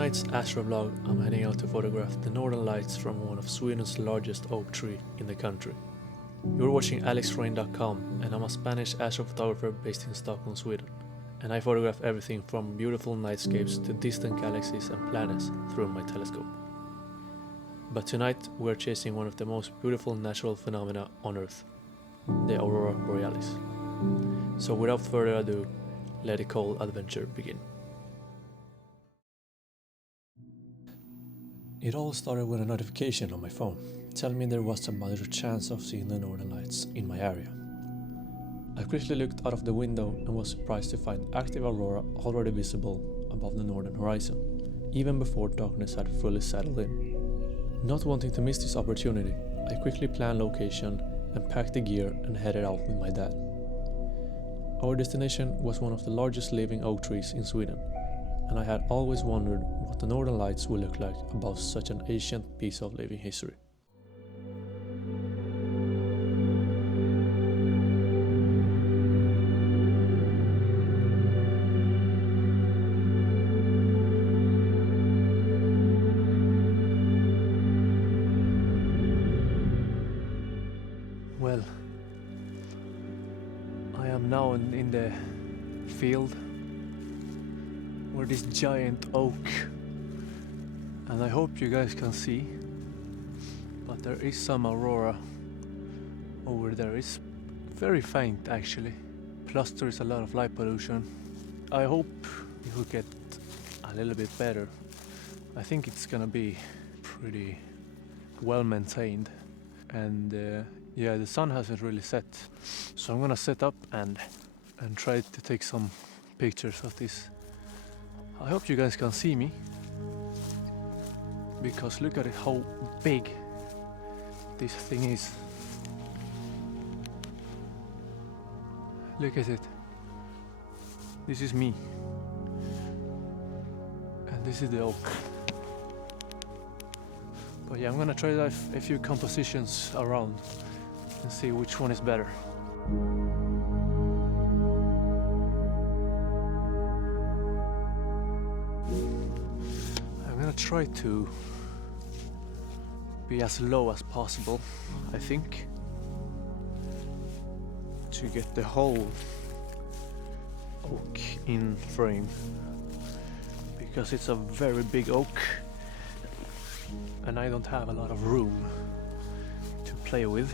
tonight's astrovlog, I'm heading out to photograph the northern lights from one of Sweden's largest oak tree in the country. You're watching alexrain.com, and I'm a Spanish astrophotographer based in Stockholm, Sweden, and I photograph everything from beautiful nightscapes to distant galaxies and planets through my telescope. But tonight we're chasing one of the most beautiful natural phenomena on Earth, the aurora borealis. So without further ado, let the cold adventure begin. It all started with a notification on my phone, telling me there was a moderate chance of seeing the northern lights in my area. I quickly looked out of the window and was surprised to find active aurora already visible above the northern horizon, even before darkness had fully settled in. Not wanting to miss this opportunity, I quickly planned location and packed the gear and headed out with my dad. Our destination was one of the largest living oak trees in Sweden, and I had always wondered what the northern lights would look like above such an ancient piece of living history. Well, I am now in the field where this giant oak, and I hope you guys can see, but there is some aurora over there. It's very faint actually, plus there is a lot of light pollution. I hope it will get a little bit better. I think it's gonna be pretty well maintained, and yeah, the sun hasn't really set, so I'm gonna set up and try to take some pictures of this. I hope you guys can see me, because look at it, how big this thing is. Look at it. This is me, and this is the oak. But yeah, I'm gonna try a few compositions around and see which one is better. I'm gonna try to be as low as possible, I think, to get the whole oak in frame, because it's a very big oak and I don't have a lot of room to play with.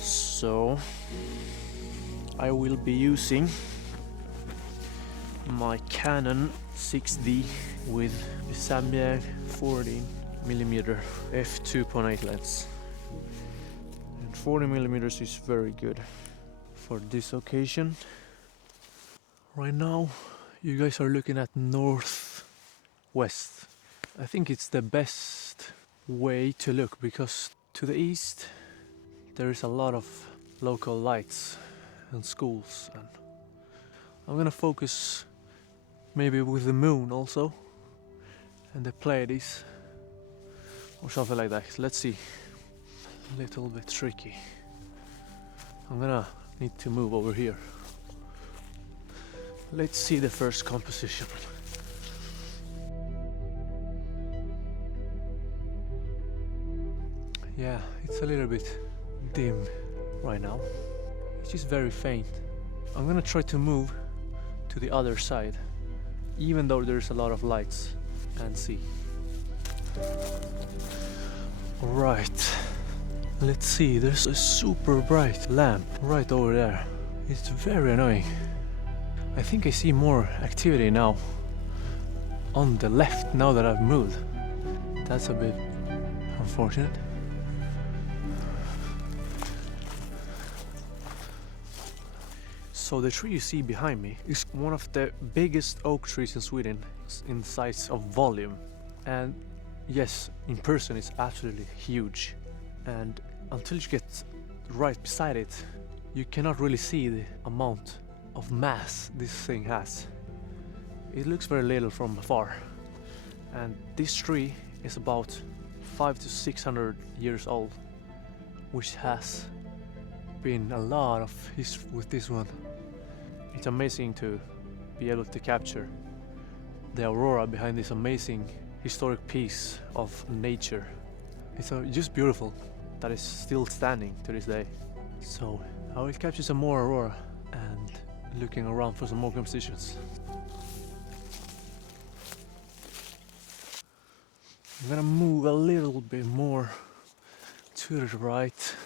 So I will be using my Canon 6D with the Samyang 40mm f2.8 lens, and 40mm is very good for this occasion. Right now you guys are looking at northwest. I think it's the best way to look, because to the east there is a lot of local lights and schools, and I'm gonna focus maybe with the moon also and the Pleiades or something like that. Let's see. A little bit tricky. I'm gonna need to move over here. Let's see the first composition. Yeah, it's a little bit dim right now. It's just very faint. I'm gonna try to move to the other side, even though there's a lot of lights, and see. Alright, let's see. There's a super bright lamp right over there. It's very annoying. I think I see more activity now on the left now that I've moved. That's a bit unfortunate. So the tree you see behind me is one of the biggest oak trees in Sweden in size of volume. And yes, in person it's absolutely huge. And until you get right beside it, you cannot really see the amount of mass this thing has. It looks very little from afar. And this tree is about 500 to 600 years old, which has been a lot of history with this one. It's amazing to be able to capture the aurora behind this amazing historic piece of nature. It's just beautiful that is still standing to this day. So I will capture some more aurora and looking around for some more compositions. I'm gonna move a little bit more to the right,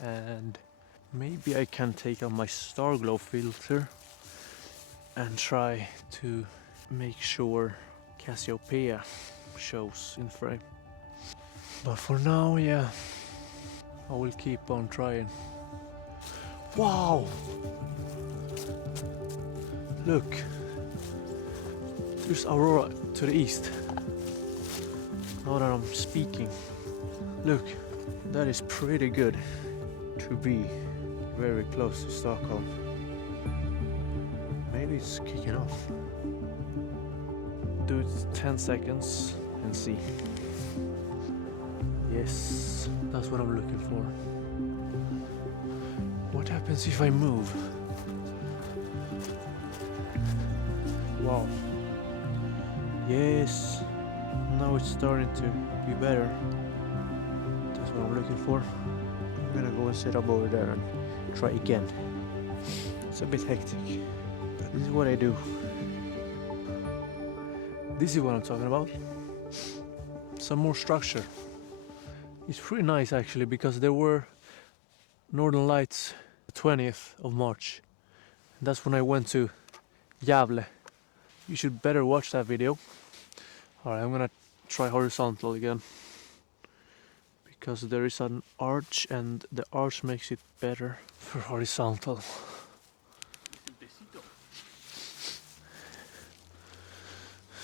and maybe I can take out my star glow filter and try to make sure Cassiopeia shows in frame. But for now, yeah, I will keep on trying. Wow! Look! There's aurora to the east. Now that I'm speaking. Look, that is pretty good to be very close to Stockholm. Maybe it's kicking off. Do it 10 seconds and see. Yes, that's what I'm looking for. What happens if I move? Wow. Yes, now it's starting to be better. That's what I'm looking for. I'm gonna go and set up over there and try again. It's a bit hectic, but this is what I do. This is what I'm talking about. Some more structure. It's pretty nice actually, because there were Northern Lights the 20th of March. That's when I went to Gävle. You should better watch that video. Alright, I'm gonna try horizontal again, because there is an arch and the arch makes it better for horizontal.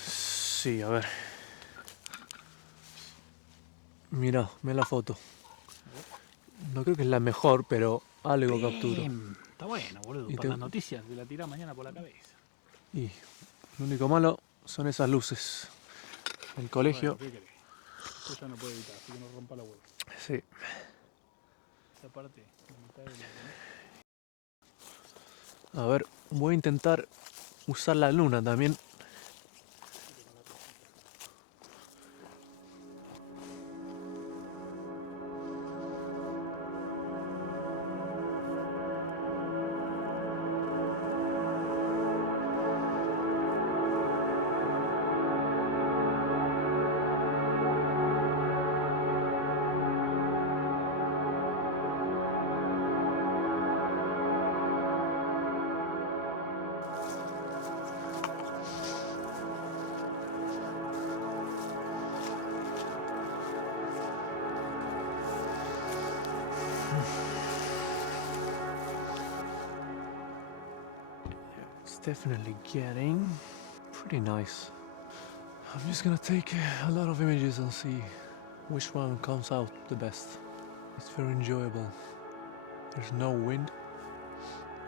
Sí, a ver. Mira, ve la foto. No creo que es la mejor, pero algo capturo. Está bueno, boludo. Y Para las noticias te la tirás mañana por la cabeza. Y lo único malo son esas luces. El colegio. Bueno, ¿qué querés? Esto ya no puede evitar, así que no rompa la huevo. Sí. Esa parte, la mitad de A ver, voy a intentar usar la luna también. It's definitely getting pretty nice. I'm just gonna take a lot of images and see which one comes out the best. It's very enjoyable. There's no wind.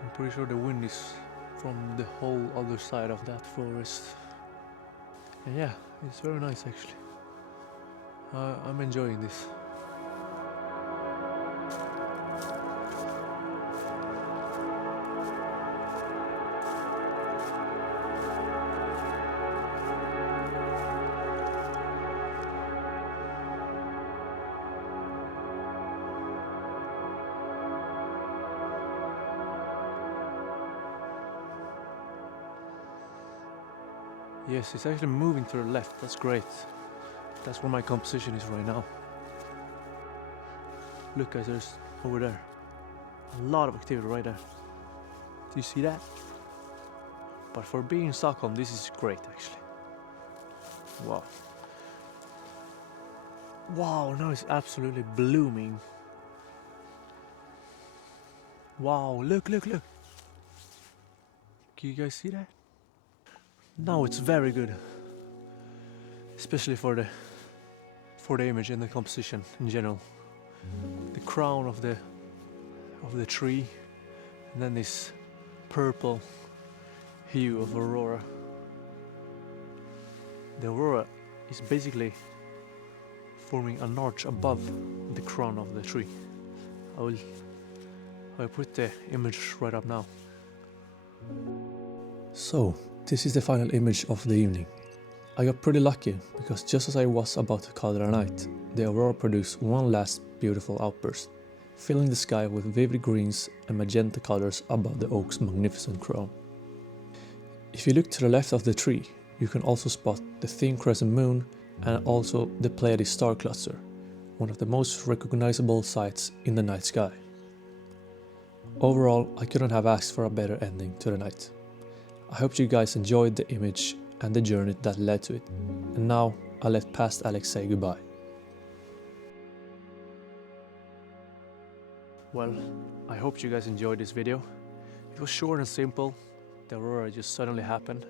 I'm pretty sure the wind is from the whole other side of that forest. And yeah, it's very nice actually. I'm enjoying this. Yes, it's actually moving to the left. That's great. That's where my composition is right now. Look guys, there's over there. A lot of activity right there. Do you see that? But for being in Stockholm, this is great actually. Wow. Wow, now it's absolutely blooming. Wow, look, look, look. Can you guys see that? Now it's very good, especially for the image and the composition in general. The crown of the tree, and then this purple hue of aurora. The aurora is basically forming an arch above the crown of the tree. I will put the image right up now. So This is the final image of the evening. I got pretty lucky because just as I was about to call it a night, the aurora produced one last beautiful outburst, filling the sky with vivid greens and magenta colors above the oak's magnificent crown. If you look to the left of the tree, you can also spot the thin crescent moon and also the Pleiades star cluster, one of the most recognizable sights in the night sky. Overall, I couldn't have asked for a better ending to the night. I hope you guys enjoyed the image and the journey that led to it, and now I'll let past Alex say goodbye. Well, I hope you guys enjoyed this video. It was short and simple. The aurora just suddenly happened,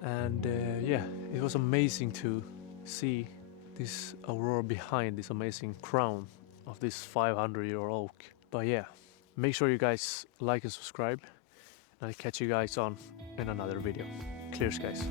and yeah, it was amazing to see this aurora behind this amazing crown of this 500-year-old oak. But yeah, make sure you guys like and subscribe, and I'll catch you guys on in another video. Clear skies.